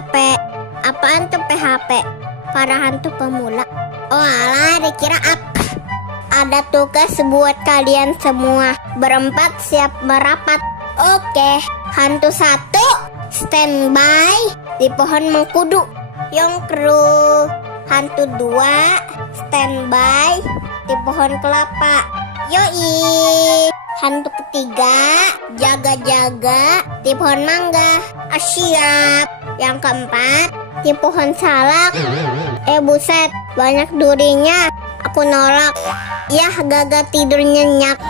PHP. Apaan tuh PHP? Para hantu pemula. Oh alah, dikira apa? Ada tugas buat kalian semua. Berempat siap merapat. Oke, hantu 1 standby di pohon mengkudu. Yongkru. Hantu 2 standby di pohon kelapa. Yoi. Hantu ketiga jaga-jaga di pohon mangga. Siap. Yang keempat di pohon salak. Buset, banyak durinya. Aku nolak. Yah, gagal tidur nyenyak.